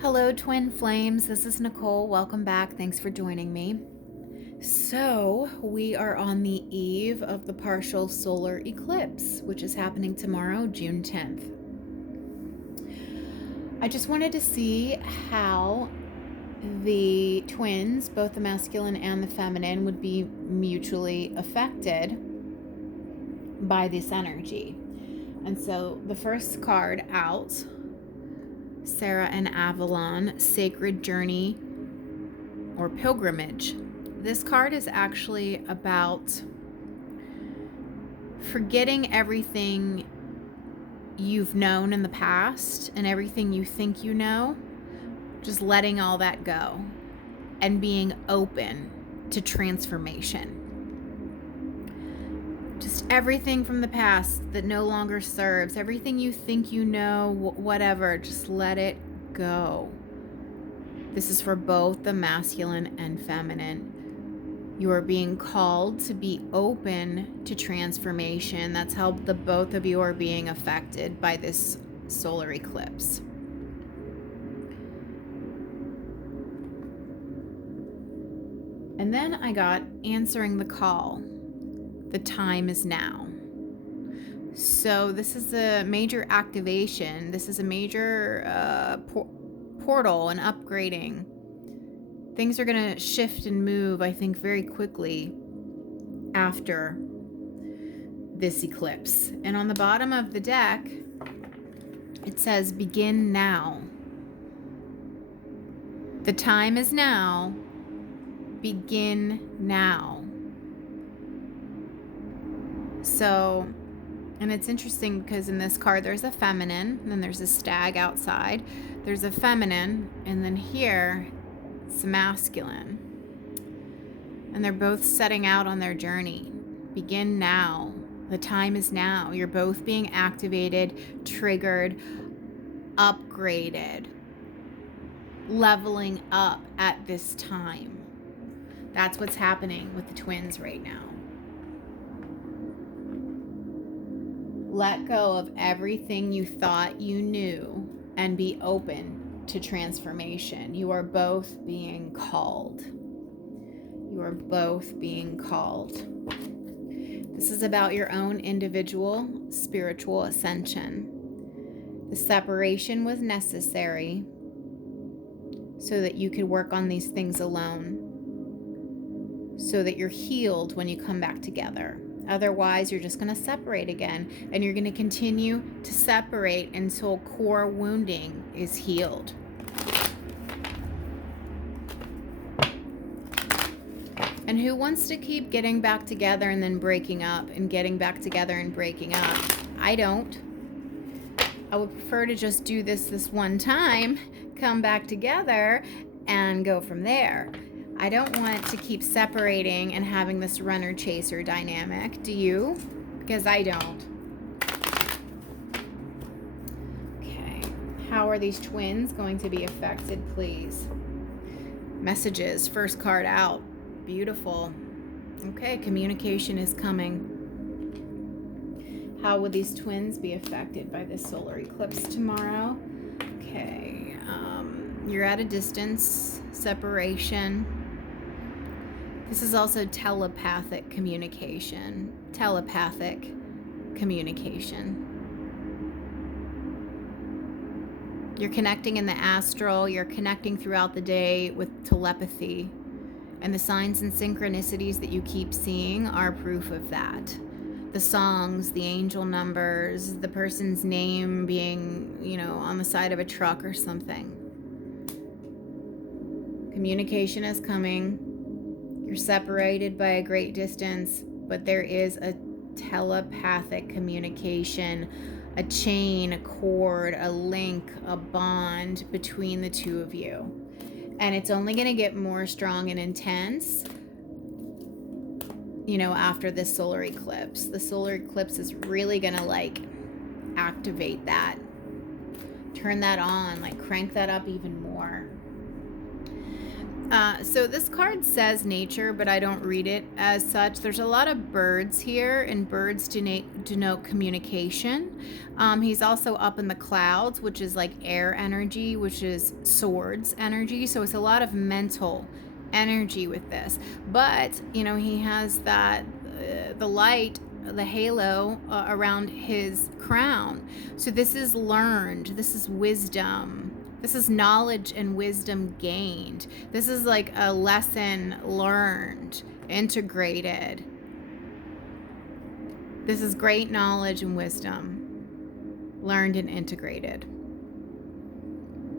Hello, Twin Flames. This is Nicole. Welcome back. Thanks for joining me. So, we are on the eve of the partial solar eclipse, which is happening tomorrow, June 10th. I just wanted to see how the twins, both the masculine and the feminine, would be mutually affected by this energy. And so, the first card out, Sarah and Avalon, Sacred Journey or Pilgrimage. This card is actually about forgetting everything you've known in the past and everything you think you know, just letting all that go and being open to transformation. Just everything from the past that no longer serves, everything you think you know, whatever, just let it go. This is for both the masculine and feminine. You are being called to be open to transformation. That's how the both of you are being affected by this solar eclipse. And then I got answering the call. The time is now. So this is a major activation. This is a major portal and upgrading. Things are going to shift and move, I think, very quickly after this eclipse. And on the bottom of the deck, it says, begin now. The time is now. Begin now. So, and it's interesting because in this card, there's a feminine, and then there's a stag outside. There's a feminine, and then here, it's a masculine. And they're both setting out on their journey. Begin now. The time is now. You're both being activated, triggered, upgraded, leveling up at this time. That's what's happening with the twins right now. Let go of everything you thought you knew and be open to transformation. You are both being called. You are both being called. This is about your own individual spiritual ascension. The separation was necessary so that you could work on these things alone, so that you're healed when you come back together. Otherwise, you're just going to separate again, and you're going to continue to separate until core wounding is healed. And who wants to keep getting back together and then breaking up and getting back together and breaking up? I don't. I would prefer to just do this one time, come back together, and go from there. I don't want to keep separating and having this runner-chaser dynamic. Do you? Because I don't. Okay. How are these twins going to be affected, please? Messages. First card out. Beautiful. Okay, communication is coming. How will these twins be affected by this solar eclipse tomorrow? Okay. You're at a distance. Separation. This is also telepathic communication. Telepathic communication. You're connecting in the astral. You're connecting throughout the day with telepathy. And the signs and synchronicities that you keep seeing are proof of that. The songs, the angel numbers, the person's name being, on the side of a truck or something. Communication is coming. You're separated by a great distance, but there is a telepathic communication, a chain, a cord, a link, a bond between the two of you. And it's only going to get more strong and intense, after this solar eclipse. The solar eclipse is really going to activate that. Turn that on, crank that up even more. So this card says nature, but I don't read it as such. There's a lot of birds here, and birds denote communication. He's also up in the clouds, which is like air energy, which is swords energy. So it's a lot of mental energy with this. But, you know, he has that, the light, the halo around his crown. So this is learned. This is wisdom. This is knowledge and wisdom gained. This is like a lesson learned, integrated. This is great knowledge and wisdom learned and integrated.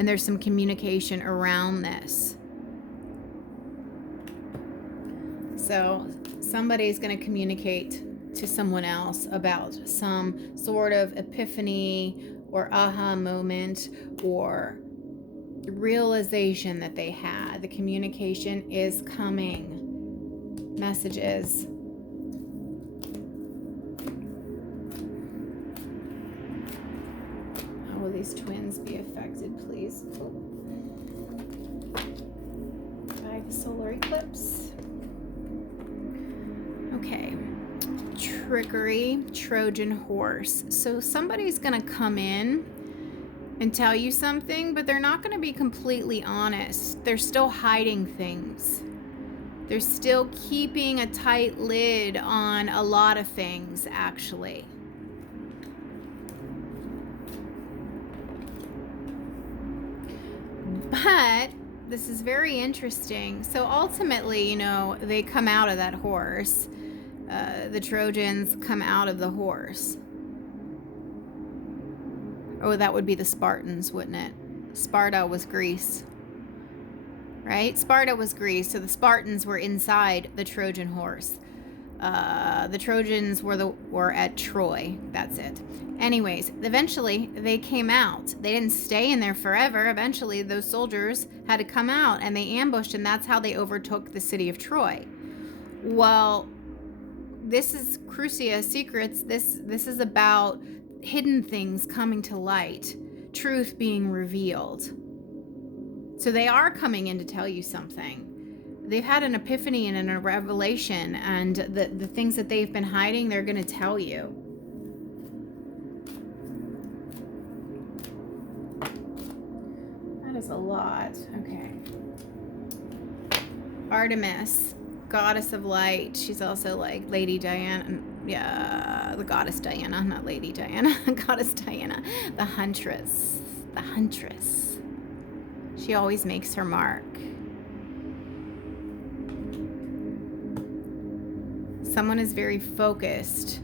And there's some communication around this. So somebody's going to communicate to someone else about some sort of epiphany or aha moment or realization that they had. The communication is coming. Messages. How will these twins be affected, please? By the solar eclipse. Okay. Trickery, Trojan horse. So somebody's going to come in and tell you something, but they're not going to be completely honest. They're still hiding things. They're still keeping a tight lid on a lot of things, actually. But this is very interesting. So ultimately, you know, they come out of that horse. The Trojans come out of the horse. Oh, that would be the Spartans, wouldn't it? Sparta was Greece, right? Sparta was Greece, so the Spartans were inside the Trojan horse. The Trojans were at Troy. That's it. Anyways, eventually they came out. They didn't stay in there forever. Eventually, those soldiers had to come out, and they ambushed, and that's how they overtook the city of Troy. Well, this is Crucia Secrets. This is about hidden things coming to light, truth being revealed. So they are coming in to tell you something. They've had an epiphany and a revelation, and the things that they've been hiding, they're going to tell you. That is a lot. Okay. Artemis, goddess of light. She's also like Lady Diana. Yeah, the goddess Diana, not Lady Diana. Goddess Diana, the huntress. The huntress. She always makes her mark. Someone is very focused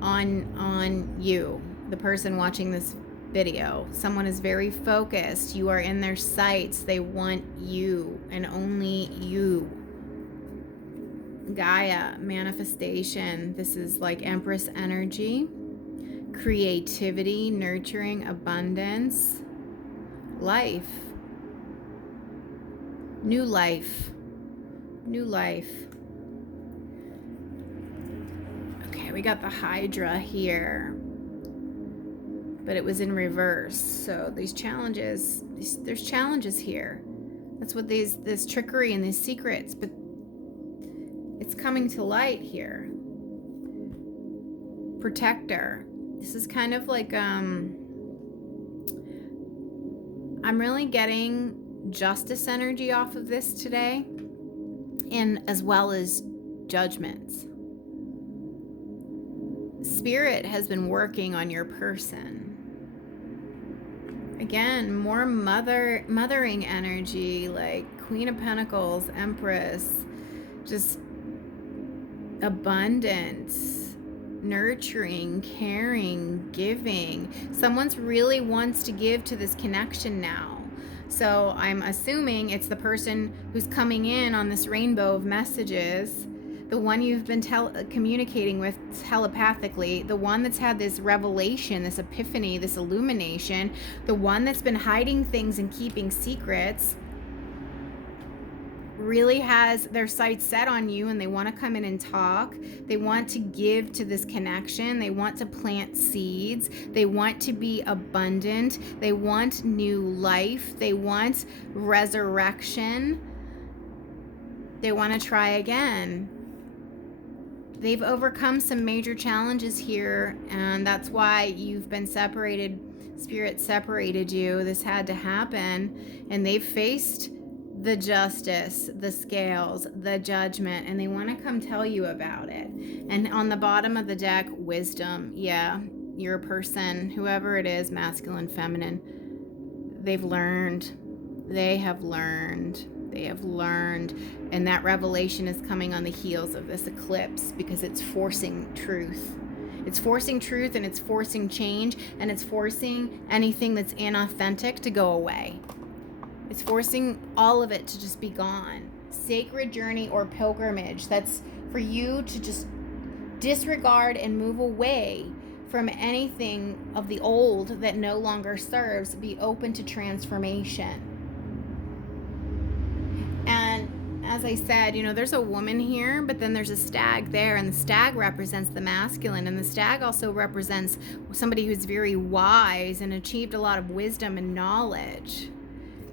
on you, the person watching this video. Someone is very focused. You are in their sights. They want you and only you. Gaia, manifestation. This is like Empress energy. Creativity, nurturing, abundance. Life. New life. New life. Okay, we got the Hydra here. But it was in reverse. So these challenges, there's challenges here. That's what this trickery and these secrets, but it's coming to light here. Protector. This is kind of like, I'm really getting justice energy off of this today, and as well as judgments. Spirit has been working on your person. Again, more mothering energy, like Queen of Pentacles, Empress, just abundance, nurturing, caring, giving. Someone's really wants to give to this connection now. So I'm assuming it's the person who's coming in on this rainbow of messages, the one you've been communicating with telepathically, the one that's had this revelation, this epiphany, this illumination, the one that's been hiding things and keeping secrets, really has their sights set on you, and they want to come in and talk. They want to give to this connection. They want to plant seeds. They want to be abundant. They want new life. They want resurrection. They want to try again. They've overcome some major challenges here, and that's why you've been separated. Spirit separated you. This had to happen, and they've faced the justice, the scales, the judgment, and they want to come tell you about it. And on the bottom of the deck, wisdom. Yeah, your person, whoever it is, masculine, feminine, they've learned. They have learned. They have learned. And that revelation is coming on the heels of this eclipse because it's forcing truth. It's forcing truth, and it's forcing change, and it's forcing anything that's inauthentic to go away. It's forcing all of it to just be gone. Sacred journey or pilgrimage. That's for you to just disregard and move away from anything of the old that no longer serves. Be open to transformation. And as I said, there's a woman here, but then there's a stag there, and the stag represents the masculine, and the stag also represents somebody who's very wise and achieved a lot of wisdom and knowledge.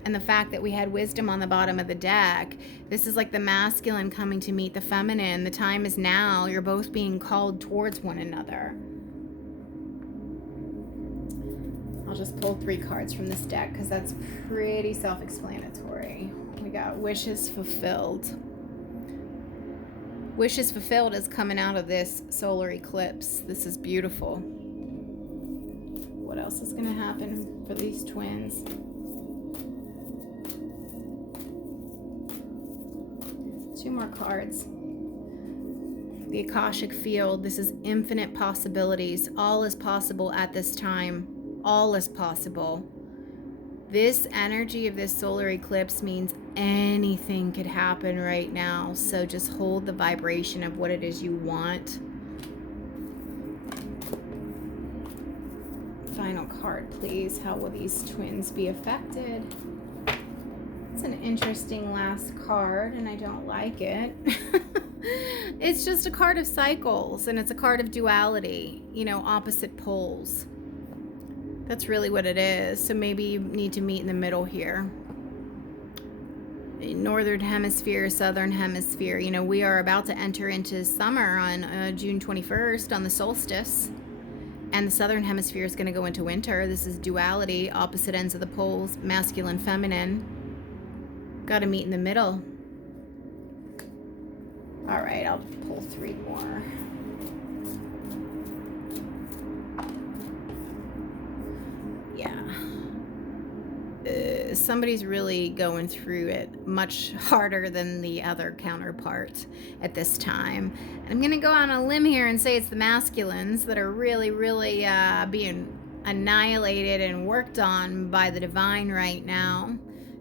And the fact that we had wisdom on the bottom of the deck, this is like the masculine coming to meet the feminine. The time is now. You're both being called towards one another. I'll just pull 3 cards from this deck because that's pretty self-explanatory. We got wishes fulfilled. Wishes fulfilled is coming out of this solar eclipse. This is beautiful. What else is going to happen for these twins? Two more cards. The Akashic Field. This is infinite possibilities. All is possible at this time. All is possible. This energy of this solar eclipse means anything could happen right now. So just hold the vibration of what it is you want. Final card, please. How will these twins be affected? It's an interesting last card, and I don't like it. It's just a card of cycles, and it's a card of duality, opposite poles. That's really what it is. So maybe you need to meet in the middle here. Northern hemisphere, southern hemisphere. We are about to enter into summer on June 21st on the solstice. And the southern hemisphere is going to go into winter. This is duality, opposite ends of the poles, masculine, feminine. Got to meet in the middle. All right, I'll pull 3 more. Yeah. Somebody's really going through it much harder than the other counterpart at this time. And I'm going to go on a limb here and say it's the masculines that are really, really being annihilated and worked on by the divine right now,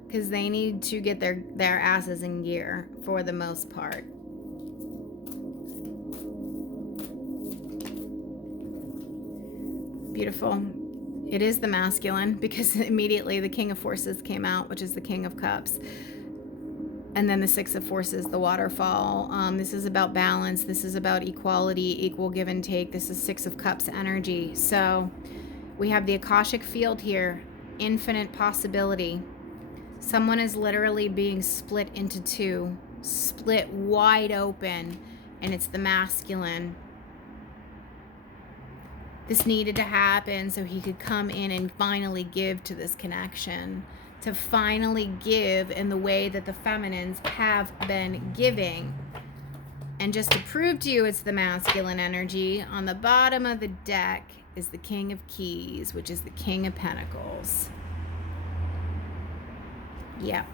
because they need to get their asses in gear for the most part. Beautiful. It is the masculine, because immediately the King of Forces came out, which is the King of Cups. And then the 6 of Forces, the waterfall. This is about balance. This is about equality, equal give and take. This is 6 of Cups energy. So we have the Akashic Field here. Infinite possibility. Someone is literally being split into 2. Split wide open. And it's the masculine. This needed to happen so he could come in and finally give to this connection. To finally give in the way that the feminines have been giving. And just to prove to you it's the masculine energy, on the bottom of the deck is the King of Keys, which is the King of Pentacles. Yep.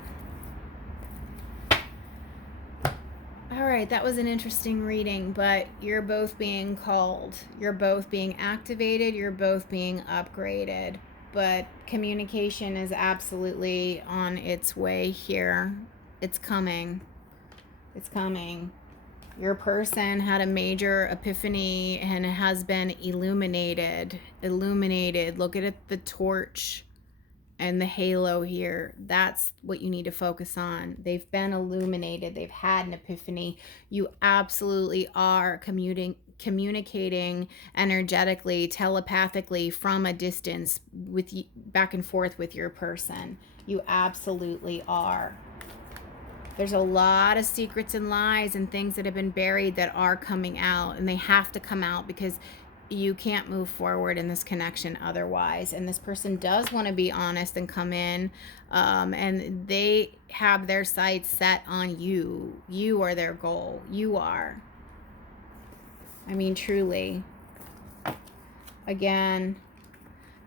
All right, that was an interesting reading, but you're both being called. You're both being activated. You're both being upgraded. But communication is absolutely on its way here. It's coming. It's coming. Your person had a major epiphany and has been illuminated. Illuminated. Look at the torch and the halo here. That's what you need to focus on. They've been illuminated. They've had an epiphany. You absolutely are communicating energetically, telepathically from a distance with you, back and forth with your person. You absolutely are. There's a lot of secrets and lies and things that have been buried that are coming out, and they have to come out because you can't move forward in this connection otherwise. And this person does want to be honest and come in, and they have their sights set on you. You are their goal. You are. I mean, truly. Again,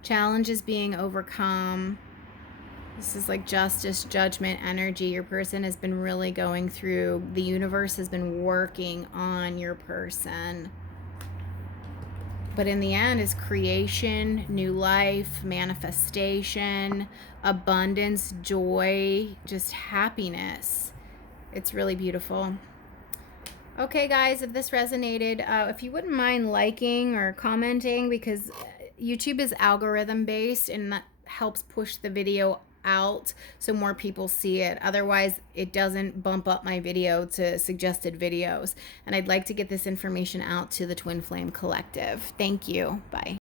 challenges being overcome. This is like justice, judgment energy. Your person has been really going through, the universe has been working on your person. But in the end is creation, new life, manifestation, abundance, joy, just happiness. It's really beautiful. Okay, guys, if this resonated, if you wouldn't mind liking or commenting, because YouTube is algorithm based and that helps push the video out so more people see it. Otherwise, it doesn't bump up my video to suggested videos. And I'd like to get this information out to the Twin Flame Collective. Thank you. Bye.